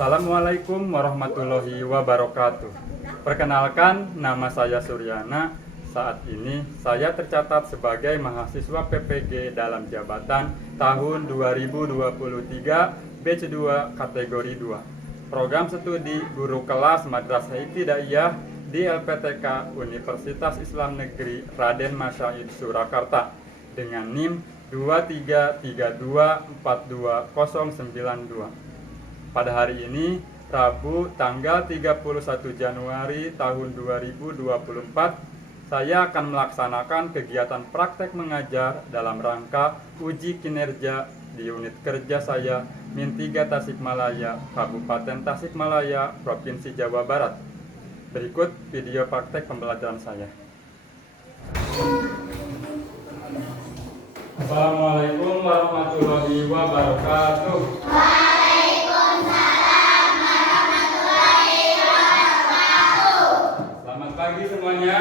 Assalamualaikum warahmatullahi wabarakatuh. Perkenalkan, nama saya Suryana. Saat ini saya tercatat sebagai mahasiswa PPG dalam jabatan tahun 2023 batch 2 kategori 2. Program studi guru kelas Madrasah Ibtidaiyah di LPTK Universitas Islam Negeri Raden Masyaid Surakarta dengan NIM 2332420092. Pada hari ini, Rabu tanggal 31 Januari tahun 2024, saya akan melaksanakan kegiatan praktek mengajar dalam rangka uji kinerja di unit kerja saya Min 3 Tasikmalaya, Kabupaten Tasikmalaya, Provinsi Jawa Barat. Berikut video praktek pembelajaran saya. Assalamualaikum warahmatullahi wabarakatuh. Selamat pagi semuanya.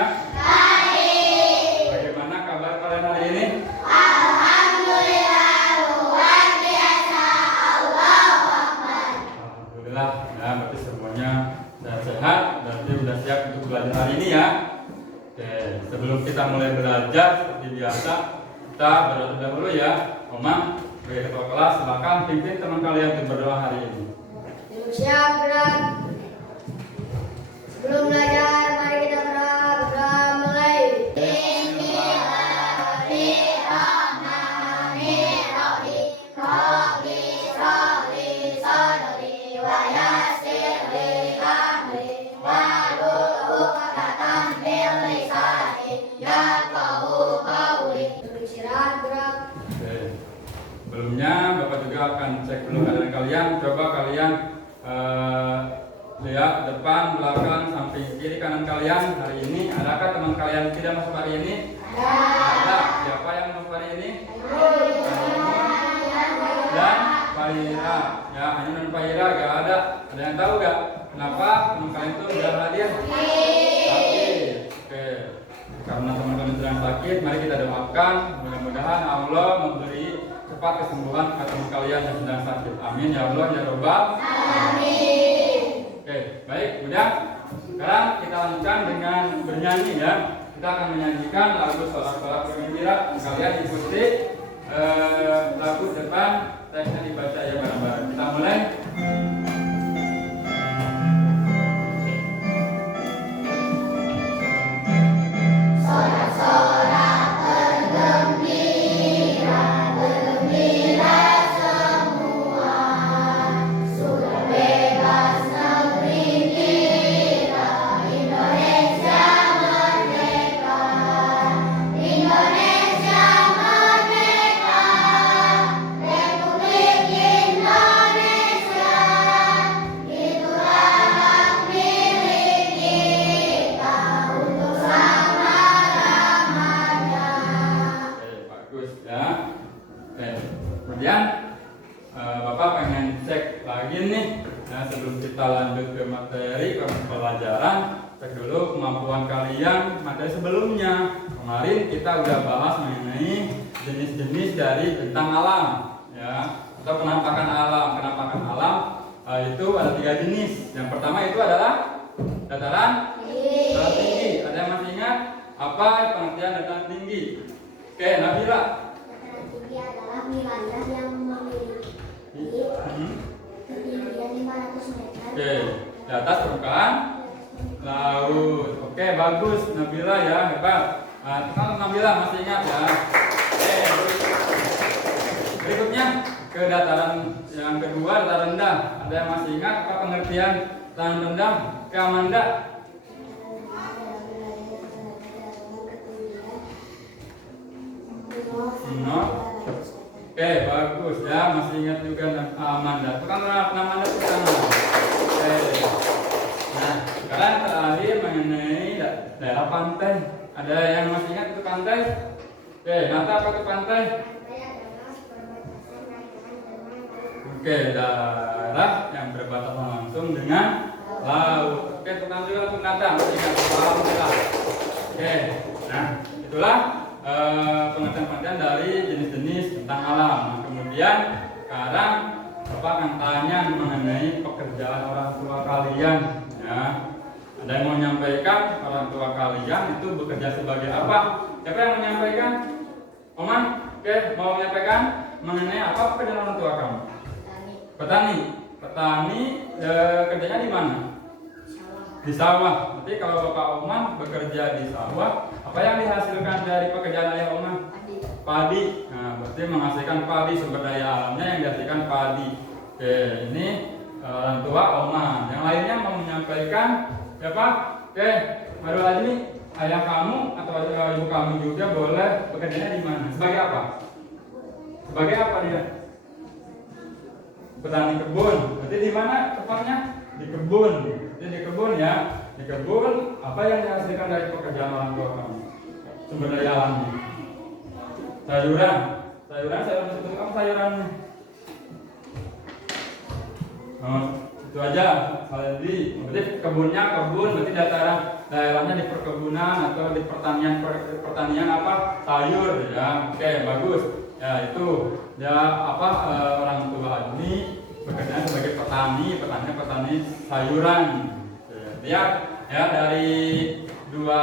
Bagaimana kabar kalian hari ini? Alhamdulillah, luar biasa. Allahu Akbar. Alhamdulillah, ya berarti semuanya sehat, berarti sudah siap untuk belajar hari ini ya. Oke, sebelum kita mulai belajar seperti biasa, kita berdoa dahulu ya. Omang, sebagai ketua kelas, silakan pimpin teman kalian untuk berdoa hari ini. Siap, gerak. Sebelum belajar, mari kita berdoa mulai. Bismillahirrahmanirrahim. Rabbi shrahli sadri wa yassir li amri wahlul 'uqdatam min lisani yafqahu qawli. Beristirahat, gerak. Oke. Sebelumnya Bapak juga akan cek dulu keadaan kalian. Coba kalian lihat depan, belakang, samping, kiri, kanan kalian. Hari ini adakah teman kalian yang tidak masuk hari ini? Ada. Siapa yang masuk hari ini? Dan Fahira. Ya, Ainun dan Fahira gak ada. Ada yang tahu gak kenapa teman kalian itu tidak hadir? Sakit. Oke. Karena teman kalian sedang sakit, mari kita doakan. Mudah-mudahan Allah memberi cepat kesembuhan ke teman kalian yang sedang sakit. Amin ya Allah ya Rabbal. Amin. Oke, baik, udah. Sekarang kita lanjutkan dengan bernyanyi ya. Kita akan menyanyikan lagu Sholat-Sholat Bergembira. Kalian ikuti lagu depan, teksnya dibaca ya bareng-bareng. Kita mulai. Sorak-sorak bergembira, bergembira semua. Sudah bebas negeri kita, Indonesia merdeka. Indonesia merdeka, Republik Indonesia. Itulah hak milik kita untuk selama-lamanya. Oke, bagus ya. Oke, kemudian Bapak pengen cek lagi nih. Nah, sebelum kita lanjut ke materi, ke pelajaran, cek dulu kemampuan kalian materi sebelumnya. Kemarin kita udah bahas mengenai jenis-jenis dari bentang alam, ya, atau penampakan alam. Penampakan alam itu ada 3 jenis. Yang pertama itu adalah dataran tinggi. Ada yang masih ingat apa pengertian dataran tinggi? Oke, Nabila. Dataran tinggi adalah wilayah yang memiliki ketinggian 500 meter. Oke, di atas permukaan laut. Oke, bagus Nabila ya, hebat. Nah, teman Nabila masih ingat ya. Oke, berikutnya ke dataran yang kedua, dataran rendah. Ada yang masih ingat apa pengertian dataran rendah? Ke Amanda. No. Oke, bagus ya, masih ingat juga Amanda. Tukang Amanda ke sana. Oke. Nah, sekarang terakhir mengenai daerah pantai. Ada yang masih ingat itu pantai? Oke, Nata apa itu pantai? Oke, daerah yang berbatasan langsung dengan laut. Oke, tukang juga untuk Nata, masih ingat? Alhamdulillah. Oke, nah itulah pengertian-pengertian dari jenis-jenis bentang alam. Nah, kemudian sekarang Bapak akan tanya mengenai pekerjaan orang tua kalian. Ya. Ada yang mau menyampaikan orang tua kalian itu bekerja sebagai apa? Siapa yang menyampaikan? Oman? Oke, mau menyampaikan mengenai apa pekerjaan orang tua kamu? Petani. Petani kerjanya di mana? Di sawah. Berarti kalau Bapak Oman bekerja di sawah, apa yang dihasilkan dari pekerjaan ayah Oman? Padi. Nah, berarti menghasilkan padi, sumber daya alamnya yang dihasilkan padi. Oke, ini orang tua Oman. Yang lainnya mau menyampaikan siapa? Oke, Marul Azmi, ayah kamu atau ibu kamu juga boleh bekerjanya di mana? Sebagai apa? Sebagai apa dia? Petani kebun. Berarti di mana tempatnya? Di kebun. Jadi di kebun ya. Di kebun apa yang dihasilkan dari pekerjaan orang tua kamu? Sumber daya alamnya. Sayuran sebut kamu sayurannya. Oh, itu aja. Berarti kebunnya kebun, berarti daerahnya di perkebunan atau di pertanian apa? Sayur ya. Oke, bagus. Ya itu ya apa orang tua ini bekerja sebagai petani sayuran. Ya dari dua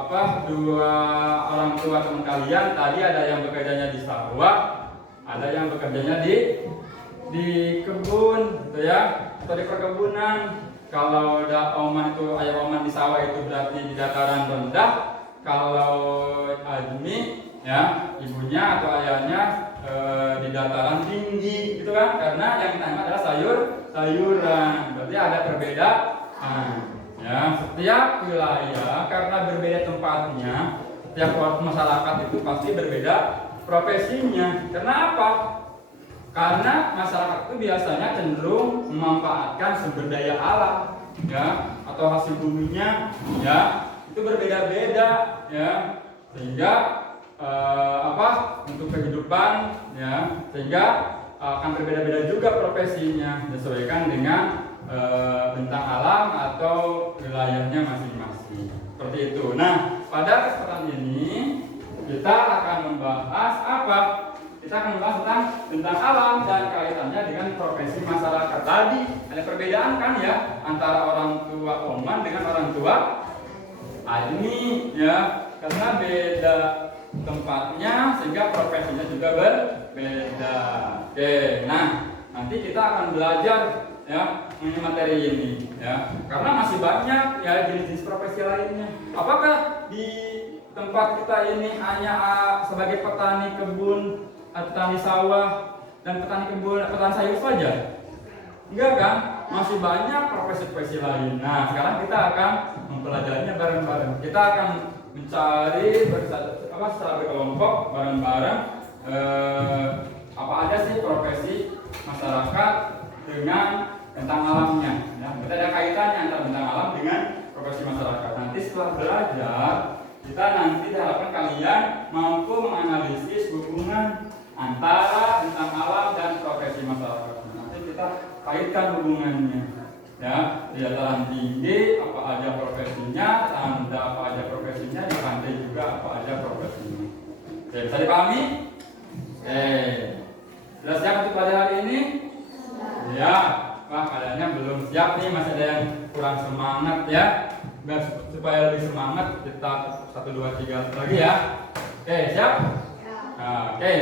orang tua teman kalian tadi ada yang bekerjanya di sawah, ada yang bekerjanya di kebun, gitu ya, atau di perkebunan. Kalau ada ayah Oman di sawah itu berarti di dataran rendah. Kalau Azmi ya ibunya atau ayahnya di dataran tinggi, gitu kan? Karena yang ditangkap adalah sayuran. Berarti ada perbedaan. Ya, setiap wilayah karena berbeda tempatnya, setiap masyarakat itu pasti berbeda profesinya. Karena apa? Karena masyarakat itu biasanya cenderung memanfaatkan sumber daya alam, ya, atau hasil buminya, ya, itu berbeda-beda, ya, sehingga untuk kehidupan, ya, sehingga akan berbeda-beda juga profesinya disesuaikan dengan bentang alam atau wilayahnya masing-masing. Seperti itu. Nah, pada kesempatan ini kita akan membahas apa? Kita akan membahas tentang bentang alam dan kaitannya dengan profesi masyarakat. Tadi ada perbedaan kan ya antara orang tua Oman dengan orang tua Azmi, ya, karena beda tempatnya sehingga profesinya juga berbeda. Oke, nah nanti kita akan belajar ya mengenai materi ini ya, karena masih banyak ya jenis-jenis profesi lainnya. Apakah di tempat kita ini hanya sebagai petani kebun, petani sawah dan petani kebun, petani sayur saja? Enggak kan? Masih banyak profesi-profesi lain. Nah, sekarang kita akan mempelajarinya bareng-bareng. Kita akan mencari secara berkelompok bareng-bareng apa aja sih profesi masyarakat dengan bentang alamnya. Ya, berarti ada kaitannya antara bentang alam dengan profesi masyarakat. Nanti setelah belajar, kita nanti diharapkan kalian mampu menganalisis hubungan antara bentang alam dan profesi masyarakat. Nanti kita kaitkan hubungannya. Ya, di dataran tinggi apa aja profesinya, rendah apa aja profesinya, di pantai juga apa aja profesinya. Oke, bisa dipahami? Sudah siap untuk pada hari ini? Ya. Wah, kaliannya belum siap nih, masih ada yang kurang semangat ya. Biar supaya lebih semangat, kita 1, 2, 3 lagi ya. Oke, siap? Nah, oke,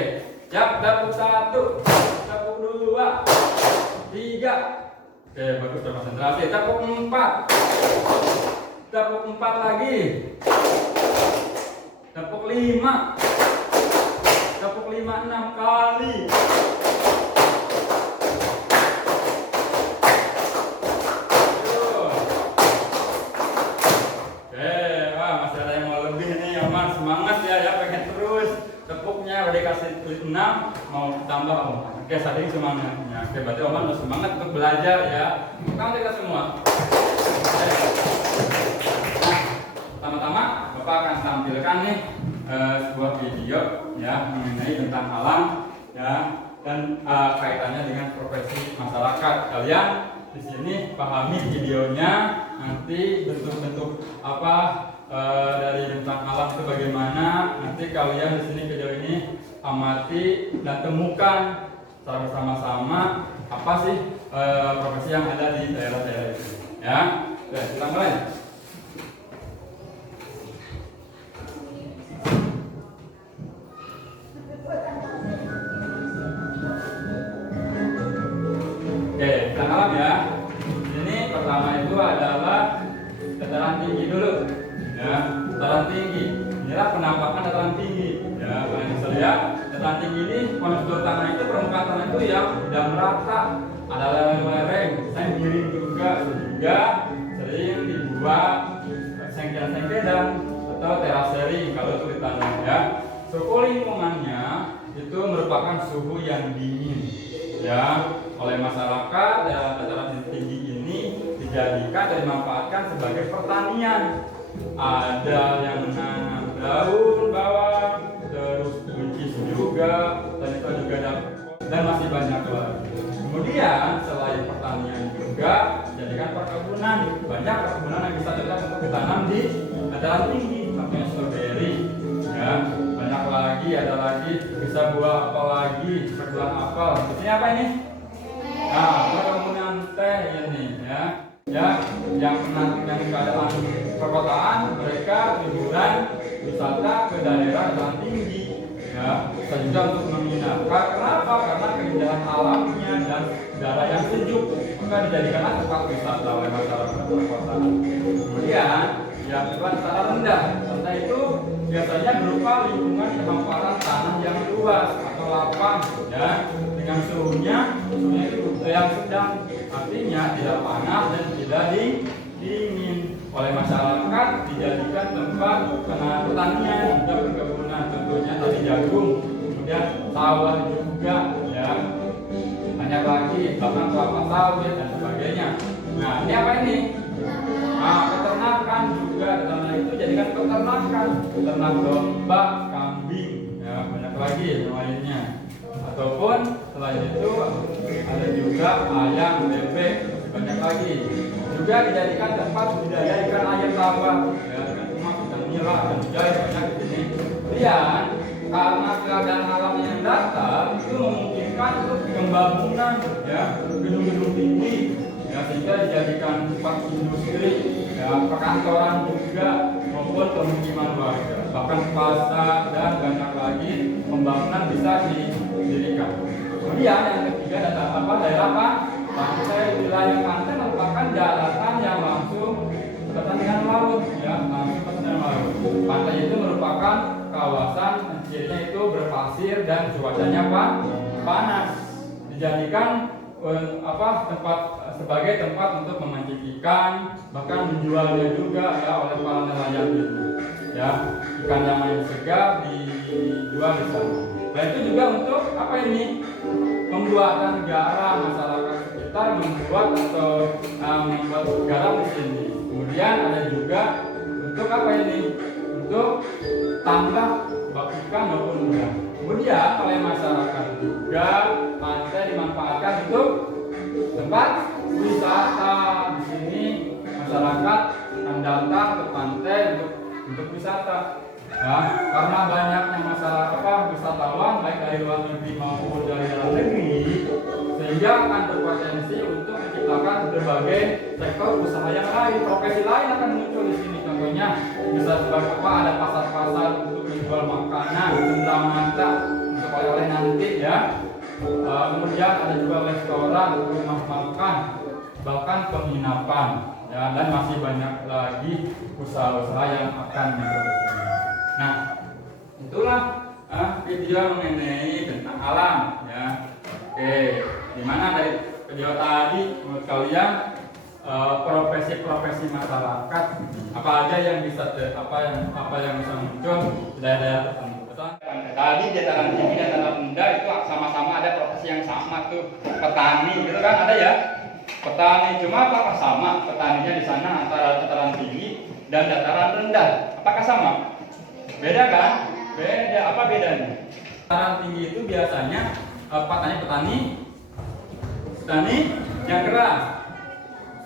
siap. Tepuk 1, tepuk 2, 3. Oke, bagus, konsentrasi. Tepuk 4, tepuk 4 lagi. Tepuk 5, tepuk 5 6 kali. Udah kasih tulis 6 mau tambah Om. Oke, saat ini semangatnya. Oke, berarti Om harus semangat untuk belajar ya. Kamu kita semua. Pertama-tama Bapak akan tampilkan nih sebuah video ya mengenai tentang alam ya dan kaitannya dengan profesi masyarakat. Kalian di sini pahami videonya, nanti bentuk-bentuk apa dari bentang alam itu bagaimana. Nanti kalian di sini video ini amati dan temukan secara bersama-sama apa sih profesi yang ada di daerah-daerah itu. Ya, oke, kita mulai. Oke, kita ngalam ya. Ini pertama itu adalah dataran tinggi dulu. Ya, dataran tinggi. Inilah penampakan dataran tinggi. Ya, kalian bisa lihat dataran tinggi ini kontur tanah itu permukaan tanah itu yang tidak merata. Ada lereng-lereng, saya miring juga sehingga sering dibuat sengkedan atau terasering kalau itu di tanah ya. Suhu lingkungannya itu merupakan suhu yang dingin ya. Oleh masyarakat daerah dataran tinggi ini dijadikan dan dimanfaatkan sebagai pertanian. Ada yang menanam daun bawang, terus buncis juga, dan itu juga ada, dan masih banyak lagi. Kemudian selain pertanian juga dijadikan perkebunan. Banyak perkebunan yang bisa cocok untuk ditanam di dataran tinggi, contohnya stroberi ya. Banyak lagi, ada lagi bisa buah apel lagi, perkebunan apel. Ini apa ini? Nah, perkebunan teh ini ya. Ya, yang keadaan perkotaan mereka liburan wisata ke daerah yang tinggi ya, bisa juga untuk menginap. Kenapa? Karena keindahan alamnya dan udara yang sejuk, maka dijadikanlah tempat wisata oleh masyarakat perkotaan. Kemudian yang kedua dataran rendah. Rendah itu biasanya berupa lingkungan pemanfaatan tanah yang luas atau lapang ya, dengan suhunya itu yang sedang, artinya tidak panas dan tidak dingin. Oleh masyarakat dijadikan tempat pertanian dan perkebunan, contohnya tadi jagung, kemudian sawah juga ya, banyak lagi bahkan kelapa sawit dan sebagainya. Nah, ini apa ini? Nah, peternakan juga, tanah itu jadikan peternakan, ternak domba, kambing ya, banyak lagi yang lainnya. Ataupun selain itu ada juga ayam, bebek, banyak lagi. Juga dijadikan tempat budidaya ikan air tawar, ya, ikan nila, ikan jair, banyak di sini. Kemudian karena keadaan alam yang datar itu memungkinkan untuk pembangunan, ya, gedung-gedung tinggi, ya, sehingga dijadikan tempat industri, ya, perkantoran juga maupun pemukiman warga, bahkan pasar dan banyak lagi pembangunan bisa didirikan. Kemudian yang ketiga daerah apa? Pantai. Wilayah pantai merupakan daratan yang langsung berkaitan dengan laut, ya, langsung berkaitan dengan laut. Pantai itu merupakan kawasan cirinya itu berpasir dan cuacanya panas. Dijadikan tempat sebagai tempat untuk memancing ikan, bahkan menjualnya juga ya oleh para nelayan itu. Ya, ikan yang masih segar dijual di sana. Nah, itu juga untuk apa ini? Pembuatan garam, masyarakat sekitar membuat atau membuat garam di sini. Kemudian ada juga untuk apa ini? Untuk tambak bak ikan maupun udang. Kemudian oleh masyarakat juga pantai dimanfaatkan untuk tempat wisata. Di sini masyarakat akan datang ke pantai untuk wisata. Ya, karena banyaknya masyarakat wisatawan baik dari luar negeri maupun dari dalam negeri, sehingga akan berpotensi untuk menciptakan berbagai sektor usaha yang lain, profesi lain akan muncul di sini. Contohnya bisa sebagai apa? Ada pasar-pasar untuk menjual makanan, cendramata untuk oleh-oleh nanti ya. Kemudian ada juga restoran, rumah makan, bahkan penginapan ya, dan masih banyak lagi usaha-usaha yang akan muncul. Nah, itulah video mengenai tentang alam ya. Oke, dimana dari video tadi menurut kalian profesi-profesi masyarakat apa aja yang bisa apa yang bisa muncul di daerah tertentu. Tadi dataran tinggi dan dataran rendah itu sama-sama ada profesi yang sama tuh, petani gitu kan, ada ya. Petani, cuma apakah sama petaninya di sana antara dataran tinggi dan dataran rendah? Apakah sama? Beda kan? Beda. Apa bedanya? Dataran tinggi itu biasanya petani yang keras.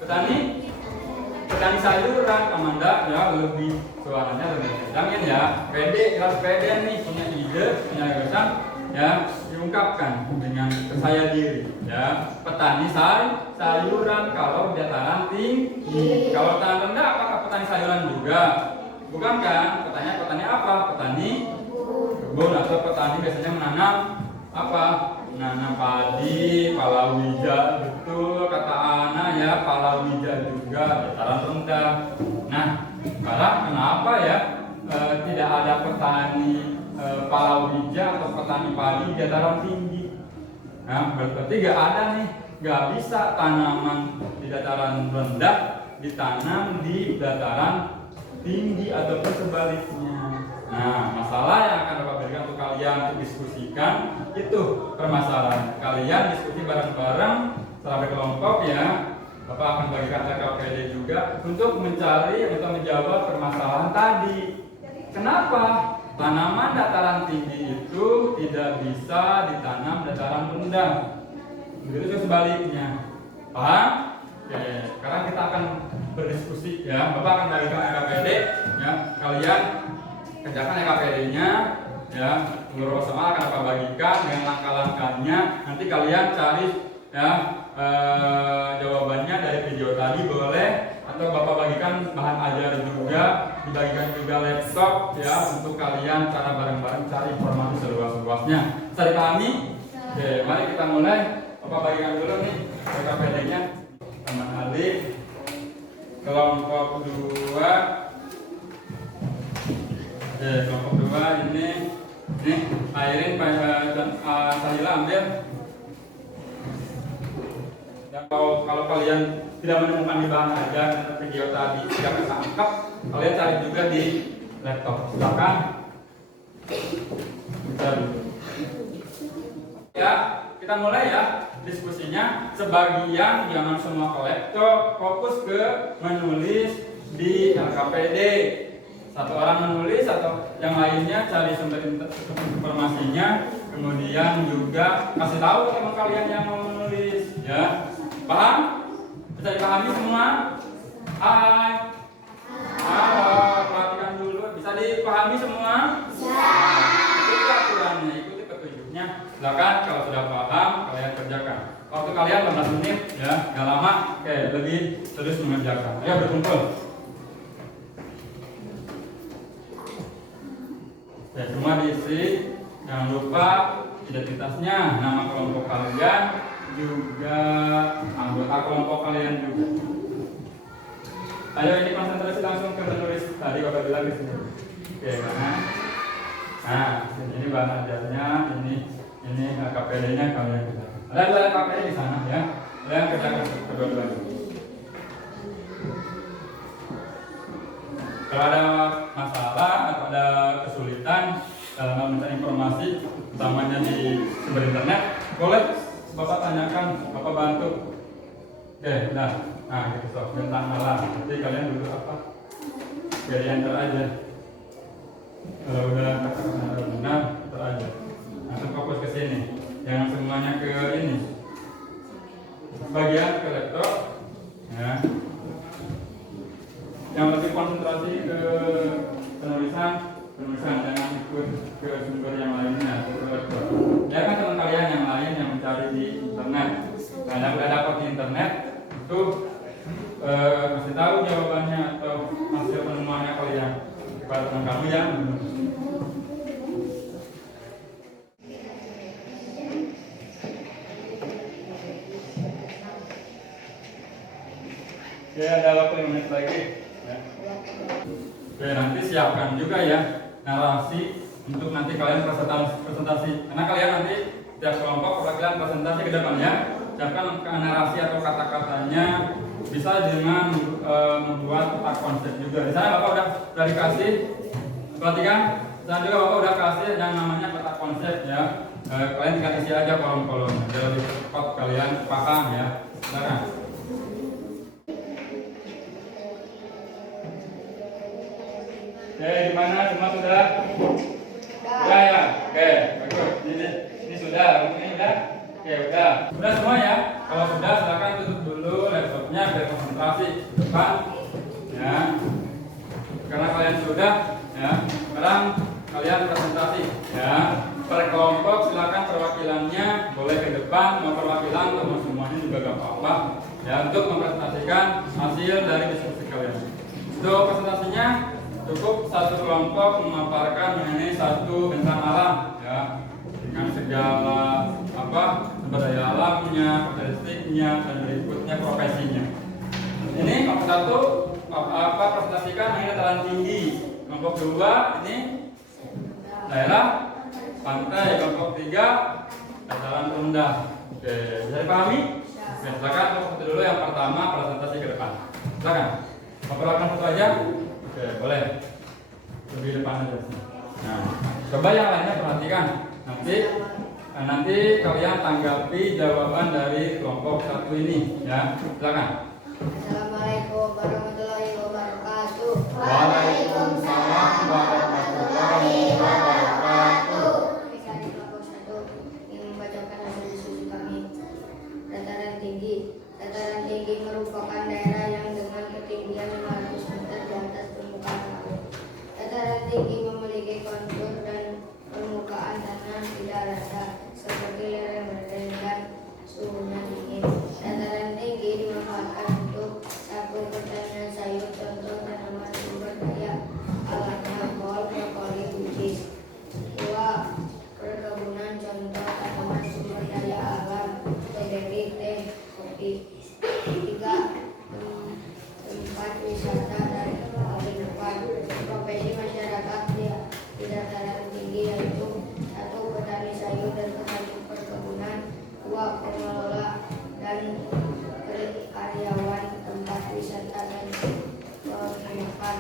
Petani sayuran, Amanda ya, lebih suaranya lebih kencang ya. Pede, harus pede nih, punya ide, punya gagasan ya diungkapkan dengan percaya diri ya. Petani sayuran kalau dataran tinggi. Kalau dataran rendah apakah petani sayuran juga? Bukan kan? Petani apa? Petani kebun atau petani biasanya menanam apa? Menanam padi, palawija, betul kata Ana ya, palawija juga dataran rendah. Nah, sekarang kenapa ya tidak ada petani palawija atau petani padi di dataran tinggi? Nah, berarti gak ada nih, gak bisa tanaman di dataran rendah ditanam di dataran tinggi ataupun sebaliknya. Nah, masalah yang akan Bapak berikan untuk kalian untuk diskusikan itu permasalahan. Kalian diskusi bareng-bareng secara berkelompok ya. Bapak akan bagikan LKPD juga untuk menjawab permasalahan tadi. Kenapa tanaman dataran tinggi itu tidak bisa ditanam dataran rendah? Begitu sebaliknya. Paham? Oke, sekarang kita akan berdiskusi ya. Bapak akan bagikan LKPD ya. Kalian kerjakan LKPD-nya ya. Guru sama akan Bapak bagikan dengan langkah-langkahnya. Nanti kalian cari ya jawabannya dari video tadi boleh, atau Bapak bagikan bahan ajar juga, dibagikan juga laptop ya untuk kalian cara bareng-bareng cari informasi seluas-luasnya. Bisa dipahami? Oke, mari kita mulai. Bapak bagikan dulu nih LKPD-nya. Teman Alif kelompok 2. Oke, kelompok 2 ini Airin dan Sahila ambil. Dan kalau kalian tidak menemukan di bahan ajar dan video tadi tidak ketangkap, kalian cari juga di laptop. Silakan. Ya, kita mulai ya diskusinya. Sebagian jangan semua ke laptop, fokus ke menulis di LKPD. Satu orang menulis atau yang lainnya cari sumber informasinya, kemudian juga kasih tahu teman kalian yang mau menulis ya. Paham? Bisa dipahami semua? Hai. Halo, perhatikan dulu. Bisa dipahami semua? Ikuti aturannya, ikuti petunjuknya. Silakan kalau sudah paham kalian kerjakan. Waktu kalian 15 menit ya, nggak lama. Oke, lebih terus mengerjakan. Ayo berkumpul. Ya, semua diisi. Jangan lupa identitasnya, nama kelompok kalian, juga anggota kelompok kalian juga. Ayo ini konsentrasi langsung ke penulis tadi Bapak bilang di sini. Oke, nah ini bahan ajarnya, ini KPD-nya kalian kerjakan. Ada dua KPD di sana ya, kalian kerjakan kedua-duanya. Kalau ada masalah atau ada kesulitan dalam mencari informasi, utamanya di sumber internet, boleh Bapak tanyakan, Bapak bantu. Oke, udah. Nah, gitu sob, tentang malam. Jadi kalian dulu apa? Jadi enter aja. Kalau udah kata-kata benar, enter aja. Langsung fokus ke sini. Jangan semuanya ke ini. Bagian ke laptop. Ya. Yang lebih konsentrasi ke penulisan jangan ikut ke sumber yang lainnya. Ya kan teman kalian yang lain yang mencari di internet. Nah, yang udah dapat di internet itu kasih tahu jawabannya atau hasil penemuannya kalian kepada teman kamu yang ya ada waktu 5 menit lagi. Ya. Oke, nanti siapkan juga ya narasi untuk nanti kalian presentasi. Karena kalian nanti tiap kelompok perwakilan presentasi ke depannya. Siapkan narasi atau kata-katanya bisa dengan membuat peta konsep juga. Di sana Bapak udah dikasih, perhatikan. Di sana juga Bapak udah kasih yang namanya peta konsep ya. Kalian tinggal isi aja kolom-kolomnya. Biar lebih cepat kalian paham ya. Silakan. Gimana semua sudah? Sudah ya? Oke, bagus. Ini sudah, ini udah? Oke, udah semua ya? Kalau sudah, silakan tutup dulu laptopnya biar konsentrasi depan ya. Karena kalian sudah ya, sekarang kalian presentasi ya. Per kelompok silakan depan mau perwakilan atau semuanya juga gak apa-apa ya, untuk mempresentasikan hasil dari diskusi kalian. Untuk presentasinya cukup satu kelompok memaparkan mengenai satu bentang alam ya, dengan segala sumber daya alamnya, karakteristiknya, dan berikutnya profesinya. Ini kelompok satu presentasikan mengenai dataran tinggi. Kelompok dua ini daerah pantai. Kelompok tiga dataran rendah. Oke, bisa dipahami? Oke, silakan kelompok dulu yang pertama presentasi ke depan. Silakan. Memperlakukan satu aja. Oke, boleh. Lebih depan aja. Nah, coba yang lainnya perhatikan. Nanti kalian tanggapi jawaban dari kelompok satu ini ya. Silakan. Assalamualaikum warahmatullahi wabarakatuh. Waalaikumsalam warahmatullahi wabarakatuh. Saya di kelompok 1 yang membacakan hasil diskusi kami. Dataran tinggi. Dataran tinggi merupakan daerah yang dengan ketinggian 500 meter di atas permukaan laut. Dataran tinggi memiliki kontur dan permukaan tanah tidak rata seperti lereng-lereng dan suhunya dingin. Dataran tinggi dimanfaatkan untuk 1. Pertanian sayur, contoh tanaman sumber daya alamnya kol, brokoli, buncis. 2. Perkebunan, contoh tanaman sumber daya alam, stroberi, teh, kopi. 3. Tempat wisata dan penginapan. Profesi masyarakat di dataran tinggi yaitu 1. Petani sayur dan petani perkebunan. 2. Pengelola dan karyawan tempat wisata dan penginapan.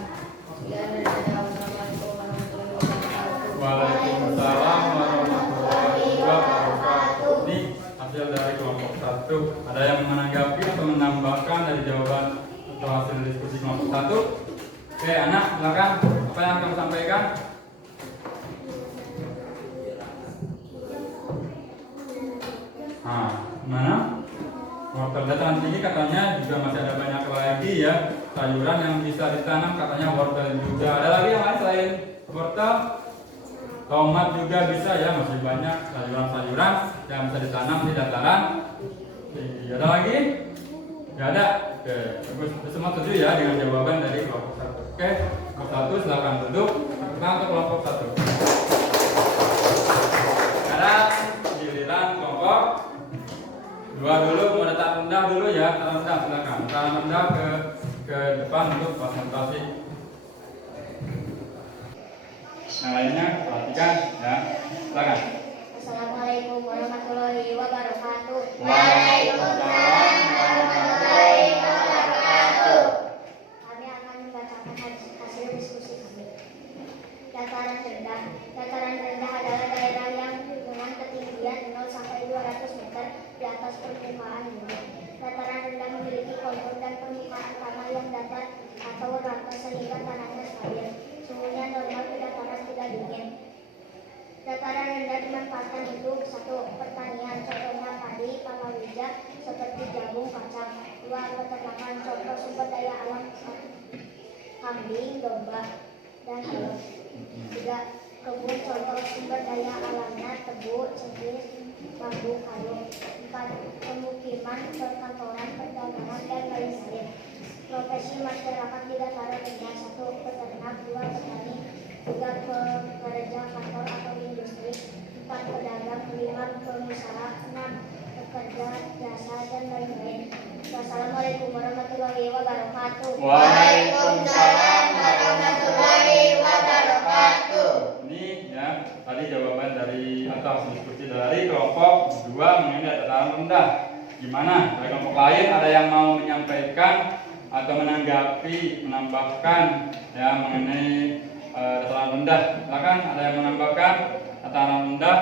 Sekian dari saya. Wassalamualaikum warahmatullahi wabarakatuh. Waalaikumsalam warahmatullahi wabarakatuh. Ini hasil dari kelompok satu. Ada yang menanggapi atau menambahkan dari jawaban atau hasil diskusi kelompok satu? Oke, anak, silakan. Apa yang akan sampaikan? Mana? Wortel dataran tinggi katanya juga masih ada banyak lagi ya sayuran yang bisa ditanam, katanya wortel juga. Ada lagi yang lain selain wortel? Tomat juga bisa ya, masih banyak sayuran-sayuran yang bisa ditanam di dataran tinggi. Ada lagi? Gak ada? Oke, bagus. Semua setuju ya dengan jawaban dari kelompok satu. Oke, kelompok satu silakan duduk. Kita untuk kelompok satu. Sekarang giliran kelompok dua dulu, mau dataran rendah dulu ya. Dataran rendah silakan. Dataran rendah ke depan untuk presentasi. Yang lainnya perhatikan ya. Silakan. Assalamualaikum warahmatullahi wabarakatuh. Waalaikumsalam warahmatullahi wabarakatuh. Kami akan membacakan hasil diskusi kami. Dataran rendah. Dataran rendah adalah daerah yang dengan ketinggian 0 sampai 200 meter di atas permukaan bumi. Dataran rendah memiliki kontur dan permukaan tanah yang datar atau rata sehingga tanahnya stabil. Suhunya normal, tidak panas, tidak dingin. Dataran rendah dimanfaatkan untuk 1. Pertanian, contohnya padi, palawija seperti jagung, kacang. 2. Peternakan, contoh sumber daya alam kambing, domba, dan ayam. 3. Kebun, contoh sumber daya alamnya tebu, cengkeh, bambu, kayu. 4. Pemukiman, perkantoran, perdagangan, dan lain-lain. Profesi masyarakat di dataran rendah: 1. Peternak, 2. Petani, 3. Pekerja kantor atau industri, 4. Pedagang, 5. Pengusaha, 6. Pekerja jasa, dan lain-lain. Wassalamualaikum warahmatullahi wabarakatuh. Waalaikumsalam warahmatullahi wabarakatuh. Ini ya tadi jawaban dari atau diskusi dari kelompok 2 mengenai dataran rendah. Gimana? Dari kelompok lain ada yang mau menyampaikan atau menanggapi, menambahkan ya mengenai dataran rendah? Silakan, ada yang menambahkan dataran rendah?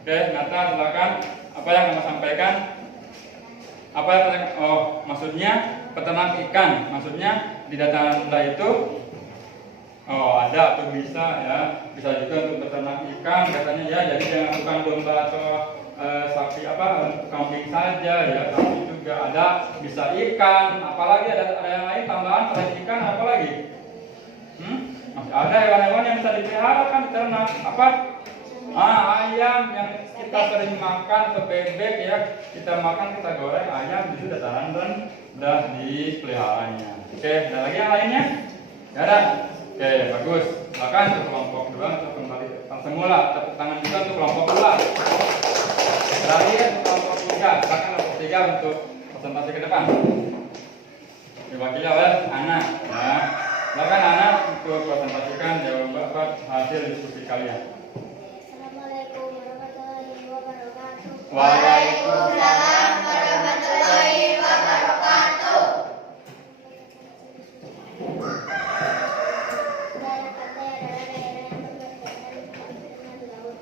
Oke, Nata silakan. Apa yang kamu sampaikan? Apa yang maksudnya peternak ikan? Maksudnya di dataran rendah itu ada tuh bisa ya, bisa juga untuk peternak ikan katanya ya. Jadi jangan bukan domba atau sapi kambing saja ya, tapi juga ada bisa ikan. Apalagi ada yang lain tambahan selain ikan, apalagi? Masih ada hewan-hewan yang bisa dipelihara kan, diternak. Apa? Ayam yang kita sering makan atau bebek ya, kita makan, kita goreng ayam itu dataran rendah dipeliharanya. Oke, ada lagi yang lainnya? Gak ada? Oke, bagus. Bahkan untuk kelompok 2 untuk kembali ke semula. Tepuk tangan juga untuk kelompok 2. Terakhir untuk kelompok 3. Bahkan kelompok 3 untuk presentasi ke depan. Diwakili oleh anak. Ya. Silakan anak untuk presentasikan jawaban hasil diskusi kalian. Assalamualaikum warahmatullahi wabarakatuh. Waalaikumsalam warahmatullahi wabarakatuh. Daerah pantai adalah daerah yang berbatasan dengan laut.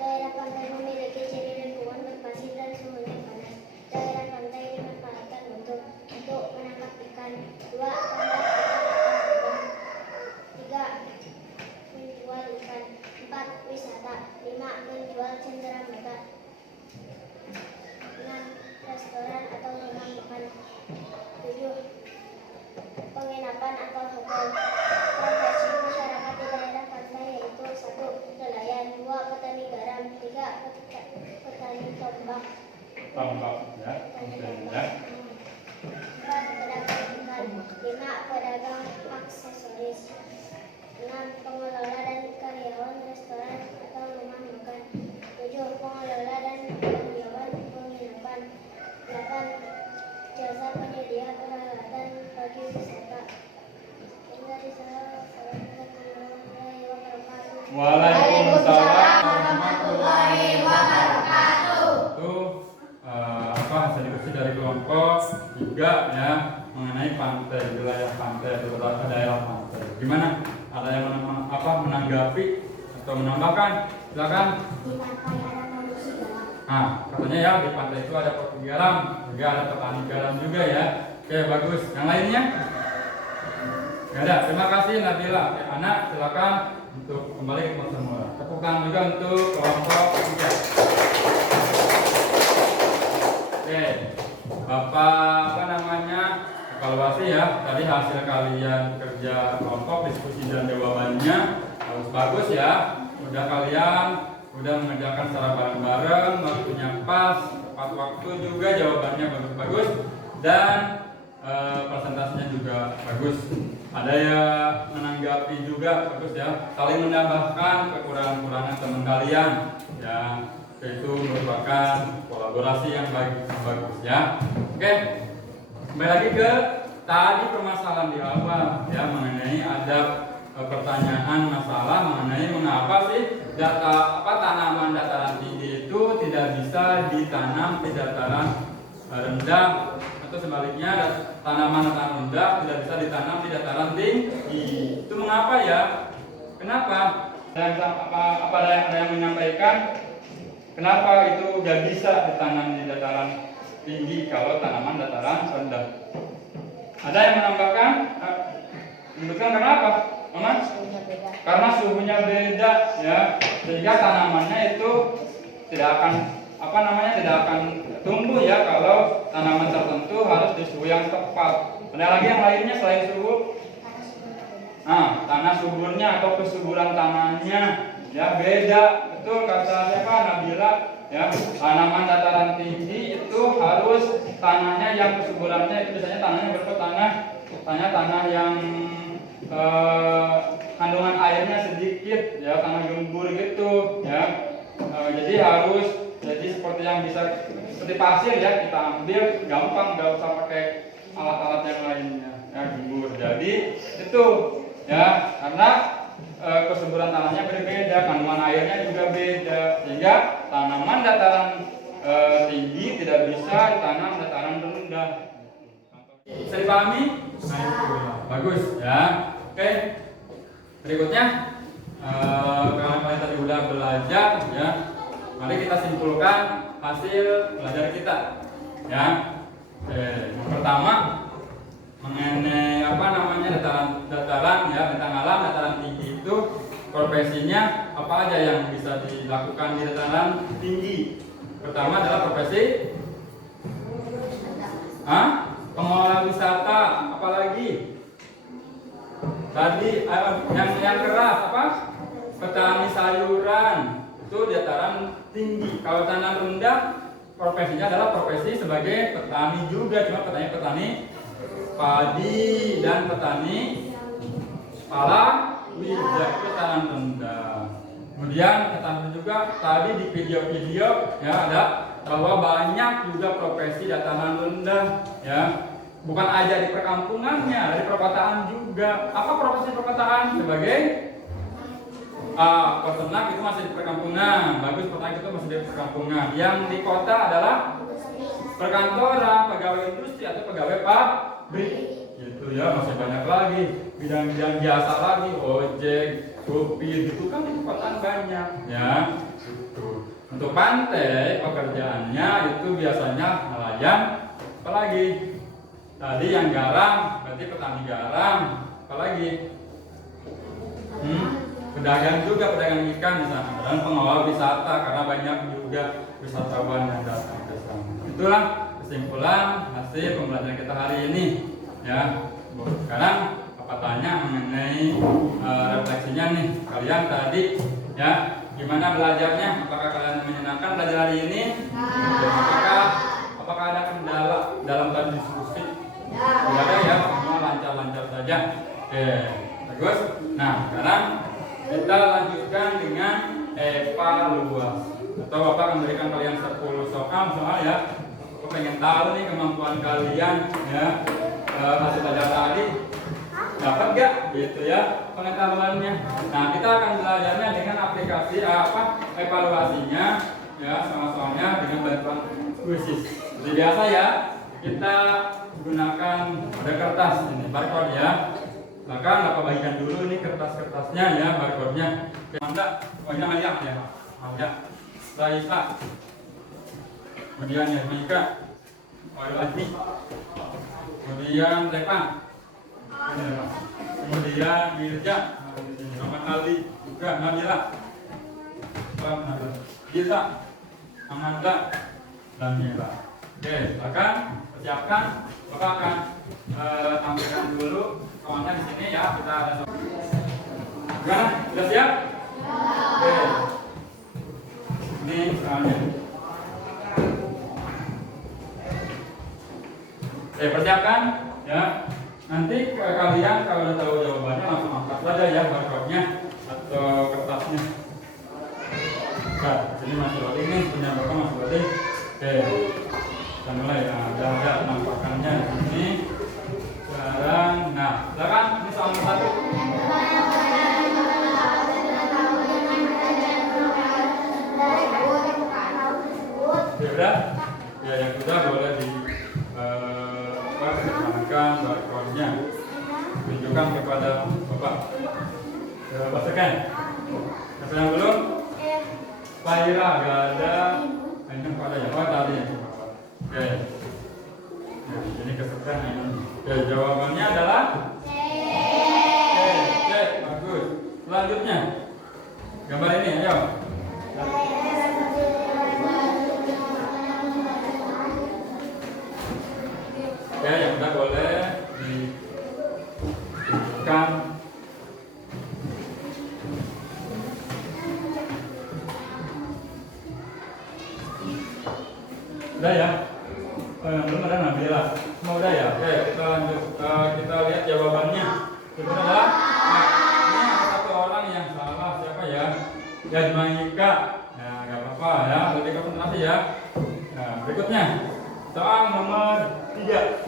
Daerah pantai memiliki ciri lingkungan berpasir dan suhunya panas. Daerah pantai dimanfaatkan untuk menangkap ikan. 2. Menjual ikan. 4. Wisata. 5. Menjual cenderamata. 6. Restoran atau rumah makan. 7. Penginapan atau hotel. Profesi masyarakat di daerah pantai yaitu 1. Nelayan. 2. Petani garam. 3. Petani tombak. Tambah ya. Ya. 4. Pedagang ikan. 5. Pedagang aksesoris. 6. Pengelola dan karyawan restoran atau rumah makan. 7. Pengelola dan karyawan penginapan. 8. Jasa penyedia peralatan bagi wisata. Dari saya, Assalamualaikum warahmatullahi wabarakatuh. Waalaikumsalam warahmatullahi wabarakatuh. Itu hasil diskusi dari kelompok 3 ya mengenai pantai, wilayah pantai atau daerah pantai. Gimana? Ada yang menanggapi atau menambahkan? Silakan. Di pantai ada produksi garam. Katanya ya di pantai itu ada produksi garam, juga ada petani garam juga ya. Oke, bagus. Yang lainnya? Gak ada. Terima kasih Nabila. Oke, anak silakan untuk kembali ke kelas semula. Tepuk tangan juga untuk kelompok 3. Oke, Bapak evaluasi ya. Tadi hasil kalian kerja kelompok, diskusi dan jawabannya bagus ya. Udah kalian udah mengerjakan secara bareng-bareng, waktunya pas, tepat waktu juga, jawabannya bagus-bagus dan presentasinya juga bagus. Ada yang menanggapi juga bagus ya. Saling menambahkan kekurangan-kekurangan teman kalian ya. Itu merupakan kolaborasi yang bagus ya. Oke, kembali lagi ke tadi permasalahan di awal ya, mengenai ada pertanyaan masalah mengenai mengapa sih tanaman dataran tinggi itu tidak bisa ditanam di dataran rendah, atau sebaliknya tanaman dataran rendah tidak bisa ditanam di dataran tinggi. Itu mengapa ya? Kenapa? Dan apa ada yang menyampaikan kenapa itu gak bisa ditanam di dataran tinggi kalau tanaman dataran rendah? Ada yang menambahkan? Menyebutkan kenapa? Mama? Karena suhunya beda ya, sehingga tanamannya itu tidak akan tumbuh ya kalau tanaman tertentu harus di suhu yang tepat. Ada lagi yang lainnya selain suhu? Tanah suburnya atau kesuburan tanahnya ya beda. Betul kata siapa? Nabila ya. Tanaman dataran tinggi itu harus tanahnya yang kesuburannya itu biasanya tanahnya tanah yang kandungan airnya sedikit ya, tanah gembur gitu ya. Jadi seperti yang bisa seperti pasir ya, kita ambil gampang, nggak usah pakai alat-alat yang lainnya ya, gembur. Jadi itu ya, karena kesuburan tanahnya berbeda, kandungan airnya juga beda, sehingga tanaman dataran tinggi tidak bisa ditanam dataran rendah. Bisa dipahami? Nah, itu bagus ya. Oke, berikutnya karena kalian tadi udah belajar ya, mari kita simpulkan hasil belajar kita ya. Yang pertama mengenai dataran ya, bentang alam dataran tinggi itu profesinya apa aja yang bisa dilakukan di dataran tinggi? Pertama adalah profesi pengelola wisata, apalagi tadi yang keras apa? Petani sayuran itu dataran tinggi. Kalau dataran rendah, profesinya adalah profesi sebagai petani juga, cuma petani padi dan petani palawija, itu dataran rendah. Kemudian ketahui juga tadi di video-video ya ada bahwa banyak juga profesi dataran rendah ya. Bukan aja di perkampungannya, dari perkotaan juga. Apa profesi perkotaan? Sebagai peternak itu masih di perkampungan. Bagus, peternak itu masih di perkampungan. Yang di kota adalah perkantoran, pegawai industri atau pegawai pabrik. Gitu ya, masih banyak lagi bidang-bidang biasa lagi, ojek, supir, itu kan di perkotaan banyak ya. Gitu. Untuk pantai pekerjaannya itu biasanya nelayan, apalagi tadi yang garam, berarti petani garam, apalagi pedagang juga, pedagang ikan di sana, dan pengelola wisata karena banyak juga wisatawan yang datang ke sana. Itulah kesimpulan hasil pembelajaran kita hari ini ya. Sekarang apa tanya mengenai refleksinya nih kalian tadi ya, gimana belajarnya? Apakah kalian menyenangkan belajar hari ini? Apakah ada kendala dalam tadi diskusi? Tidak ada ya, semua lancar-lancar saja. Oke, bagus. Nah, sekarang kita lanjutkan dengan evaluasi. Atau Bapak akan berikan kalian 10 soal ya. Aku pengen tahu nih kemampuan kalian ya. Hasil belajar tadi dapat gak gitu ya pengetahuannya. Nah, kita akan belajarnya dengan aplikasi evaluasinya ya, soalnya dengan bantuan kuisis. Seperti biasa ya, kita gunakan ada kertas ini barcode ya. Bahkan Bapak bagikan dulu nih kertas-kertasnya ya, barcode-nya. Manda, pokoknya ayah ya. Ayah. Raisa. Kemudian ya Mika. Lagi. Kemudian Repa. Kemudian Mirja. Muhammad Ali juga Nabila. Gita. Amanda dan Mila. Oke, silakan persiapkan. Bapak akan tampilkan dulu soalnya di sini ya. Kita ada soal. Gimana? Sudah siap? Oke. Ini soalnya. Persiapkan ya. Nanti kalian kalau udah tahu jawabannya langsung angkat saja ya barcode-nya atau kertasnya. Nah, sini masih loading nih, punya Bapak masih loading. Oke. Kita mulai, nah, ada penampakannya di sini. Sekarang, nah, silakan ini soal nomor 1. Ya udah, ya yang sudah boleh ditekankan barcode-nya, tunjukkan kepada Bapak. Bacakan. Siapa yang belum? Faira, gak ada. Ini pada ya, tadi ya. Oke. Nah, ini kesukaan ini. Oke, jawabannya adalah C. Bagus. Selanjutnya, gambar ini, ayo. Oke, yang udah boleh ditunjukkan. Udah ya? Yang belum ada Nabila. Semua udah ya? Oke, kita lanjut. Kita lihat jawabannya. Itu adalah ini ada satu orang yang salah. Siapa ya? Ya, Maika. Nah, nggak apa-apa ya. Lebih konsentrasi ya. Nah, berikutnya soal nomor 3.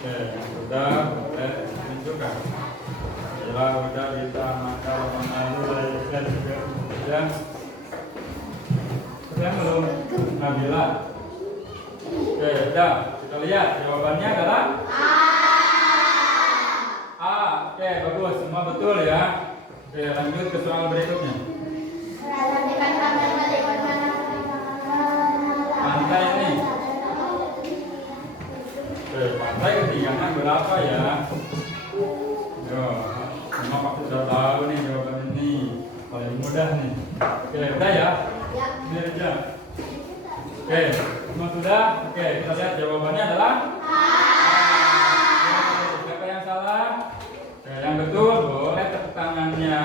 Oke, yang sudah boleh tunjukkan. Bila udah bisa maka mengalir dan juga ya. Saya belum Nabila. Oke, udah kita lihat jawabannya adalah A. Oke, bagus, semua betul ya. Oke, lanjut ke soal berikutnya. Pantai ini. Oke, pantai ketinggiannya berapa ya? Yo, semua pasti sudah tahu nih jawaban ini. Paling mudah nih. Oke, udah ya? Ini aja. Oke, semua sudah? Oke, kita lihat jawabannya adalah A. Siapa yang salah? betul, boleh tepuk tangannya.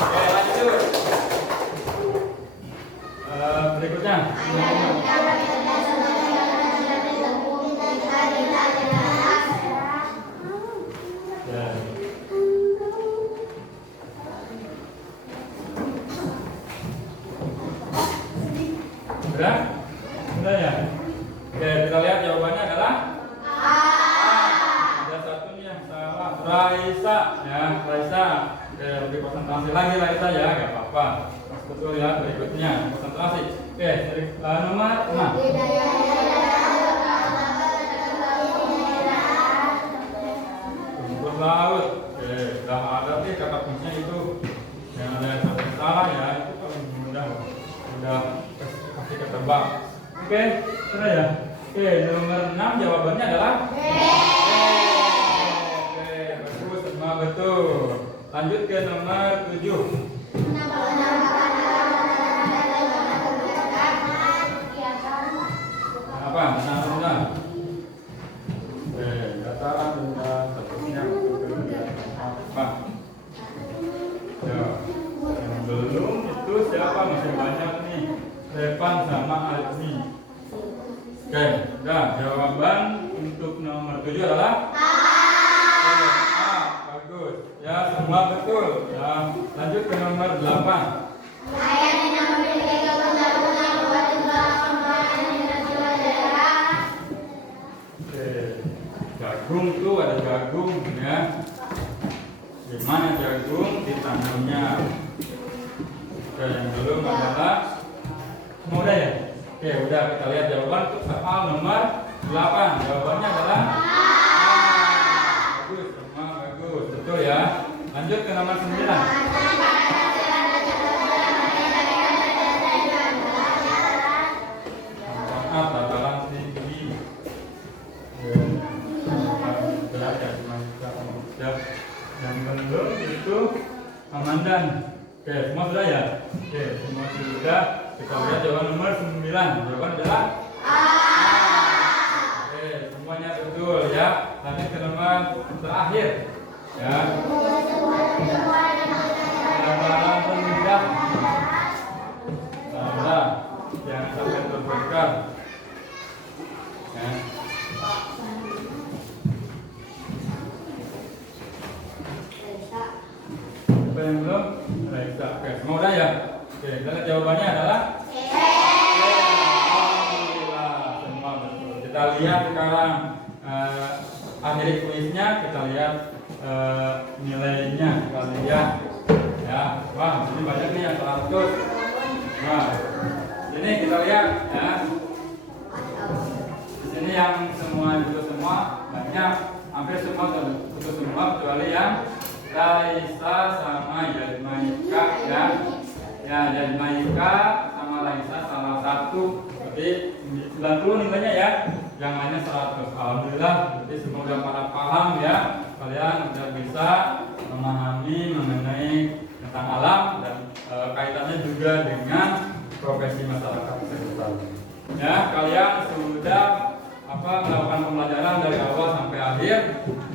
Oke, lanjut. Berikutnya. Ya. Sudah? Sudah ya? Oke, kita lihat jawabannya adalah ada satu nih yang salah. Raisa, ya, Raisa. Oke, lebih konsentrasi lagi Raisa ya, nggak apa-apa. Betul ya, berikutnya konsentrasi. Oke, nomor 6. Rumput laut. Oke, udah ada sih kata kuncinya itu. Yang ada yang satu salah ya, itu paling mudah. Udah kasih ketebak. Oke, sudah ya. Oke, nomor 6 jawabannya adalah Oke, bagus, semua betul. Lanjut ke nomor 7. Apa? Benar. Oke, dataran rendah tentunya apa? Ya, yang belum itu siapa? Masih banyak nih. Revan sama Almi. Oke, udah. Jawaban untuk nomor 7 adalah A. Bagus. Ya, semua betul. Ya, lanjut ke nomor 8. Jagung tuh ada jagung ya. Gimana jagung ditanamnya? Oke, yang belum adalah udah ya. Oke, udah kita lihat jawaban untuk soal nomor 8. Jawabannya adalah bagus, semua bagus, betul ya. Lanjut ke nomor 9. Dataran tinggi. Yang belum itu Amandan. Oke, semua sudah ya? Oke, semua sudah. Kita lihat jawaban nomor 9. Jawaban adalah A. Oke, semuanya betul ya. Lanjut ke nomor terakhir. Ya. Dataran rendah. Rendah. Jangan sampai terbongkar. Ya. Apa yang belum? Raisa. Oke, semua udah ya? Oke, kita lihat jawabannya adalah Alhamdulillah, semua betul. Kita lihat sekarang akhir kuisnya, kita lihat nilainya, kita lihat ya. Wah, ini banyak nih yang 100. Nah, ini kita lihat ya. Di sini yang semua itu semua banyak, hampir semua itu semua kecuali yang Raisa sama Yadmaika ya. Ya, Yadmaika sama Raisa salah satu. Berarti 90 nilainya ya. Yang lainnya 100. Alhamdulillah, berarti semua udah pada paham ya. Kalian udah bisa memahami mengenai tentang alam dan kaitannya juga dengan profesi masyarakat sekitar. Ya, kalian sudah melakukan pembelajaran dari awal sampai akhir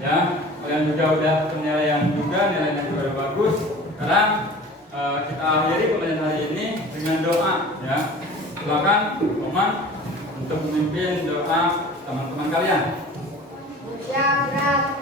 ya. Kalian juga udah penilaian juga, nilainya juga udah bagus. Sekarang kita akhiri pembelajaran hari ini dengan doa ya. Silakan Roman untuk memimpin doa teman-teman kalian. Ucapkan